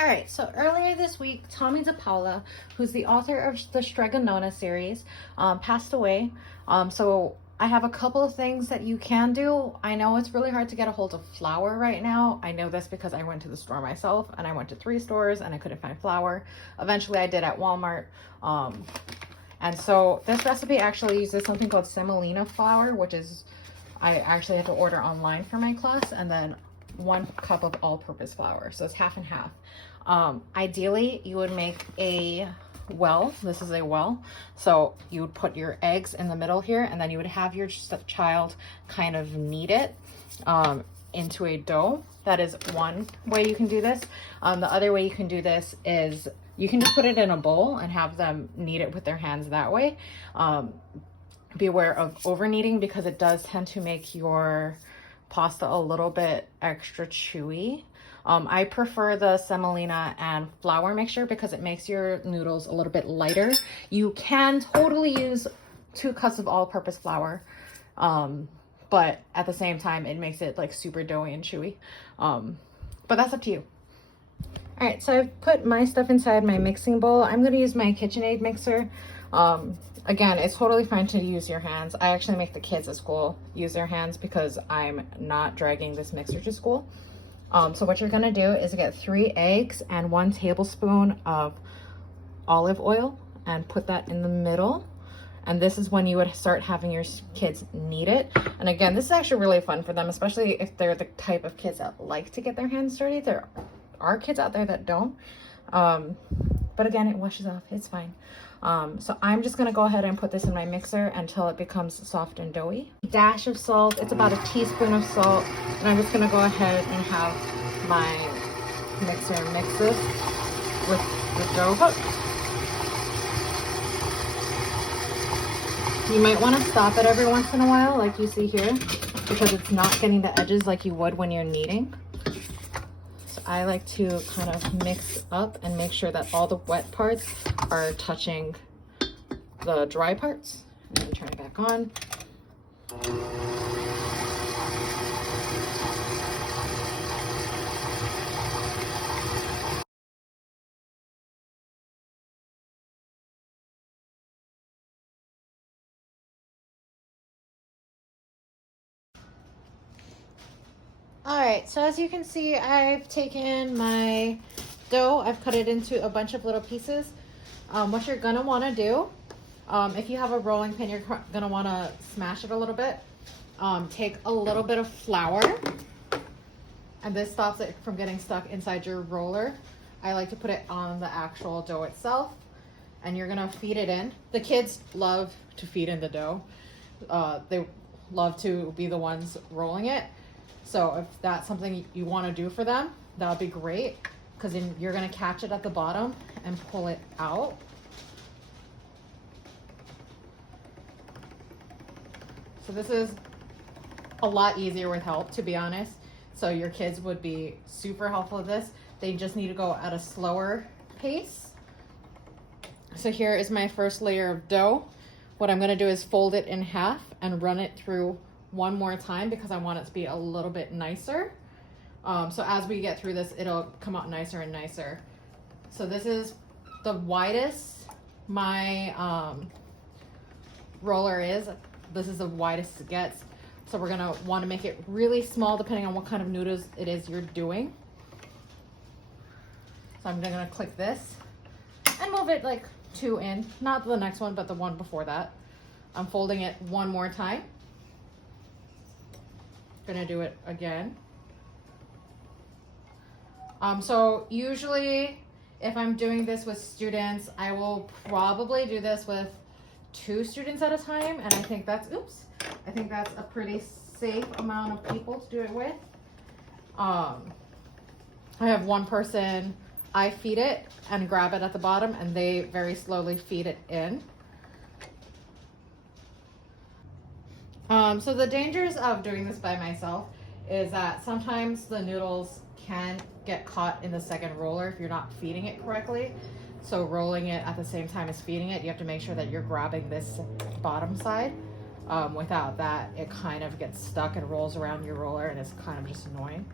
All right, so earlier this week, Tomie dePaola, who's the author of the Strega Nona series, passed away. So I have a couple of things that you can do. I know it's really hard to get a hold of flour right now. I know this because I went to the store myself, and I went to 3 stores and I couldn't find flour. Eventually I did at Walmart. And so this recipe actually uses something called Semolina Flour, which is, I actually had to order online for my class, and then 1 cup of all-purpose flour. So it's half and half. Ideally, you would make a well. This is a well. So you would put your eggs in the middle here, and then you would have your child kind of knead it into a dough. That is one way you can do this. The other way you can do this is you can just put it in a bowl and have them knead it with their hands that way. Beware of over kneading because it does tend to make your pasta a little bit extra chewy. I prefer the semolina and flour mixture because it makes your noodles a little bit lighter. You can totally use 2 cups of all-purpose flour, but at the same time it makes it like super doughy and chewy. But that's up to you. All right, so I've put my stuff inside my mixing bowl. I'm going to use my KitchenAid mixer. Again, it's totally fine to use your hands. I actually make the kids at school use their hands because I'm not dragging this mixer to school. So what you're gonna do is get 3 eggs and 1 tablespoon of olive oil and put that in the middle. And this is when you would start having your kids knead it. And again, this is actually really fun for them, especially if they're the type of kids that like to get their hands dirty. There are kids out there that don't. But again, it washes off, it's fine. So I'm just gonna go ahead and put this in my mixer until it becomes soft and doughy. Dash of salt, it's about 1 teaspoon of salt. And I'm just gonna go ahead and have my mixer mix this with the dough hook. You might wanna stop it every once in a while, like you see here, because it's not getting the edges like you would when you're kneading. I like to kind of mix up and make sure that all the wet parts are touching the dry parts. And then turn it back on. All right, so as you can see, I've taken my dough, I've cut it into a bunch of little pieces. What you're gonna wanna do, if you have a rolling pin, you're gonna wanna smash it a little bit. Take a little bit of flour, and this stops it from getting stuck inside your roller. I like to put it on the actual dough itself, and you're gonna feed it in. The kids love to feed in the dough. They love to be the ones rolling it. So if that's something you want to do for them, that would be great, because then you're going to catch it at the bottom and pull it out. So this is a lot easier with help, to be honest. So your kids would be super helpful with this. They just need to go at a slower pace. So here is my first layer of dough. What I'm going to do is fold it in half and run it through 1 more time because I want it to be a little bit nicer. So as we get through this, it'll come out nicer and nicer. So this is the widest my roller is. This is the widest it gets. So we're gonna want to make it really small depending on what kind of noodles it is you're doing. So I'm gonna click this and move it like 2 in, not the next one, but the one before that. I'm folding it 1 more time. Gonna do it again. So usually if I'm doing this with students, I will probably do this with 2 students at a time, and I think that's a pretty safe amount of people to do it with. I have 1 person, I feed it and grab it at the bottom, and they very slowly feed it in. So the dangers of doing this by myself is that sometimes the noodles can get caught in the second roller if you're not feeding it correctly. So rolling it at the same time as feeding it, you have to make sure that you're grabbing this bottom side. Without that, it kind of gets stuck and rolls around your roller, and it's kind of just annoying.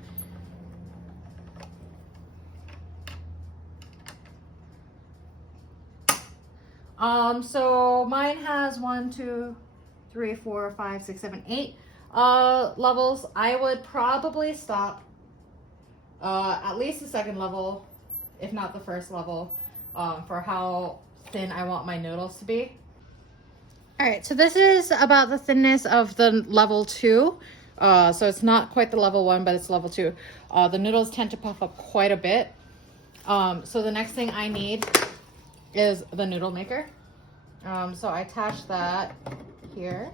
So mine has 1, 2, 3, 4, 5, 6, 7, 8 levels. I would probably stop at least the second level, if not the first level, for how thin I want my noodles to be. All right, so this is about the thinness of the level 2. So it's not quite the level 1, but it's level 2. The noodles tend to puff up quite a bit. So the next thing I need is the noodle maker. So I attach that here.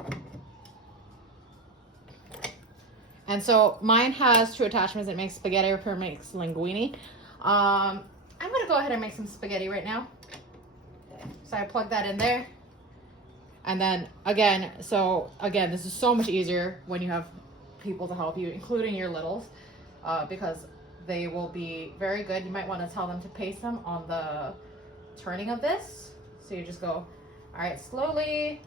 And so mine has 2 attachments. It makes spaghetti or it makes linguine. I'm gonna go ahead and make some spaghetti right now. So I plug that in there. And then again, this is so much easier when you have people to help you, including your littles, because they will be very good. You might want to tell them to pace them on the turning of this. So you just go, all right, slowly.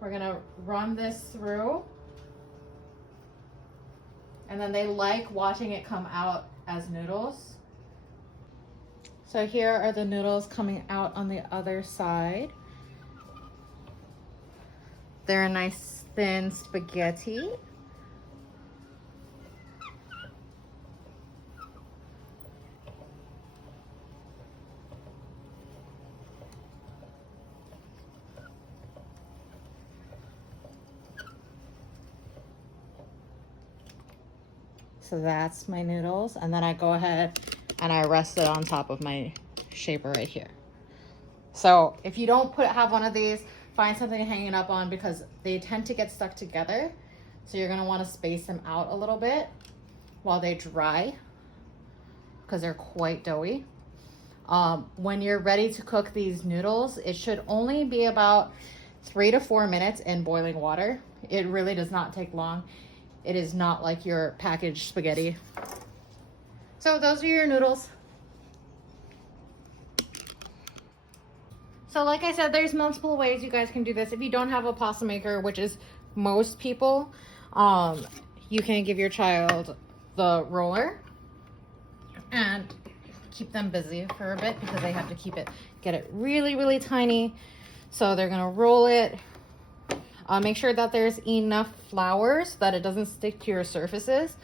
We're gonna run this through. And then they like watching it come out as noodles. So here are the noodles coming out on the other side. They're a nice thin spaghetti. So that's my noodles. And then I go ahead and I rest it on top of my shaper right here. So if you don't have one of these, find something to hang it up on because they tend to get stuck together. So you're gonna wanna space them out a little bit while they dry because they're quite doughy. When you're ready to cook these noodles, it should only be about 3 to 4 minutes in boiling water. It really does not take long. It is not like your packaged spaghetti. So those are your noodles. So like I said, there's multiple ways you guys can do this. If you don't have a pasta maker, which is most people, you can give your child the roller and keep them busy for a bit because they have to get it really, really tiny. So they're gonna roll it. Make sure that there's enough flour so that it doesn't stick to your surfaces.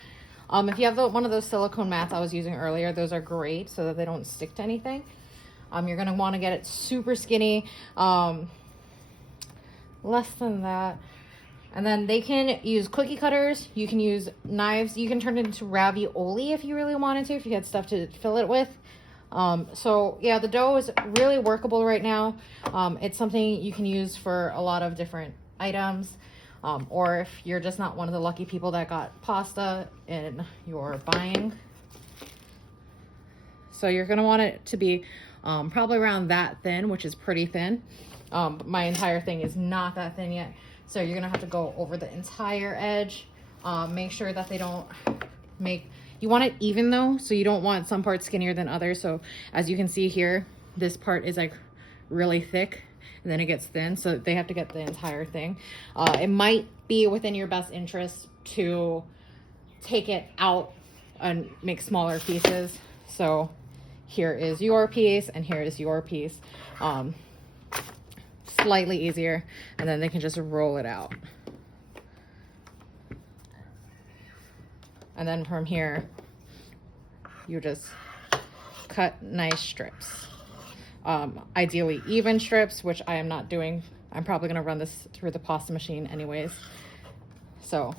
If you have one of those silicone mats I was using earlier, those are great so that they don't stick to anything. You're gonna wanna get it super skinny, less than that. And then they can use cookie cutters, you can use knives, you can turn it into ravioli if you really wanted to, if you had stuff to fill it with. So yeah, the dough is really workable right now. It's something you can use for a lot of different items, or if you're just not one of the lucky people that got pasta in your buying. So you're gonna want it to be probably around that thin, which is pretty thin. But my entire thing is not that thin yet. So you're gonna have to go over the entire edge. Make sure that they don't you want it even though, so you don't want some parts skinnier than others. So as you can see here, this part is like really thick and then it gets thin. So they have to get the entire thing. It might be within your best interest to take it out and make smaller pieces. So here is your piece and here is your piece. Slightly easier, and then they can just roll it out. And then from here, you just cut nice strips. Ideally even strips, which I am not doing. I'm probably gonna run this through the pasta machine anyways. So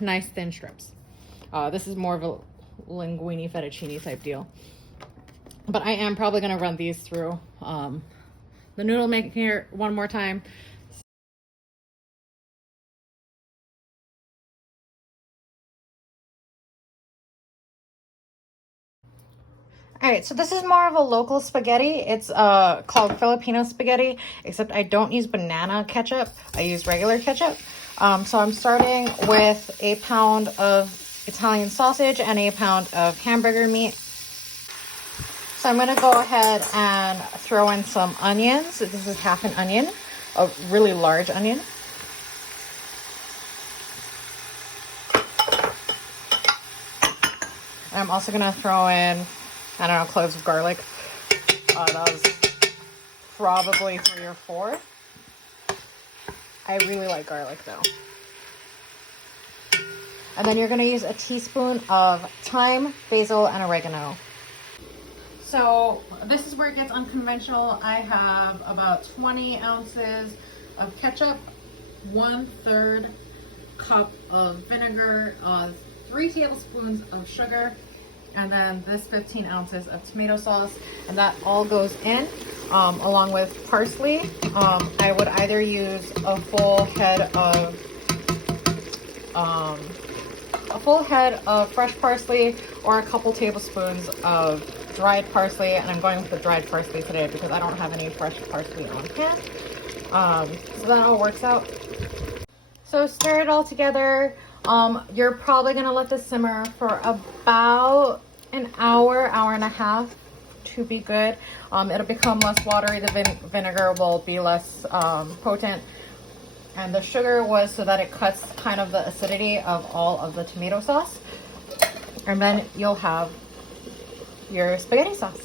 nice thin strips. This is more of a linguine fettuccine type deal. But I am probably gonna run these through the noodle maker one more time. All right, so this is more of a local spaghetti. It's called Filipino spaghetti, except I don't use banana ketchup. I use regular ketchup. So I'm starting with a pound of Italian sausage and a pound of hamburger meat. So I'm gonna go ahead and throw in some onions. This is half an onion, a really large onion. I'm also gonna throw in, I don't know, cloves of garlic. That was probably 3 or 4. I really like garlic though. And then you're gonna use a teaspoon of thyme, basil, and oregano. So this is where it gets unconventional. I have about 20 ounces of ketchup, 1/3 cup of vinegar, 3 tablespoons of sugar, and then this 15 ounces of tomato sauce, and that all goes in along with parsley. I would either use a full head of fresh parsley or a couple tablespoons of dried parsley, and I'm going with the dried parsley today because I don't have any fresh parsley on hand. So that all works out. So stir it all together. You're probably gonna let this simmer for about an hour, hour and a half to be good. It'll become less watery. The vinegar will be less potent. And the sugar was so that it cuts kind of the acidity of all of the tomato sauce. And then you'll have your spaghetti sauce.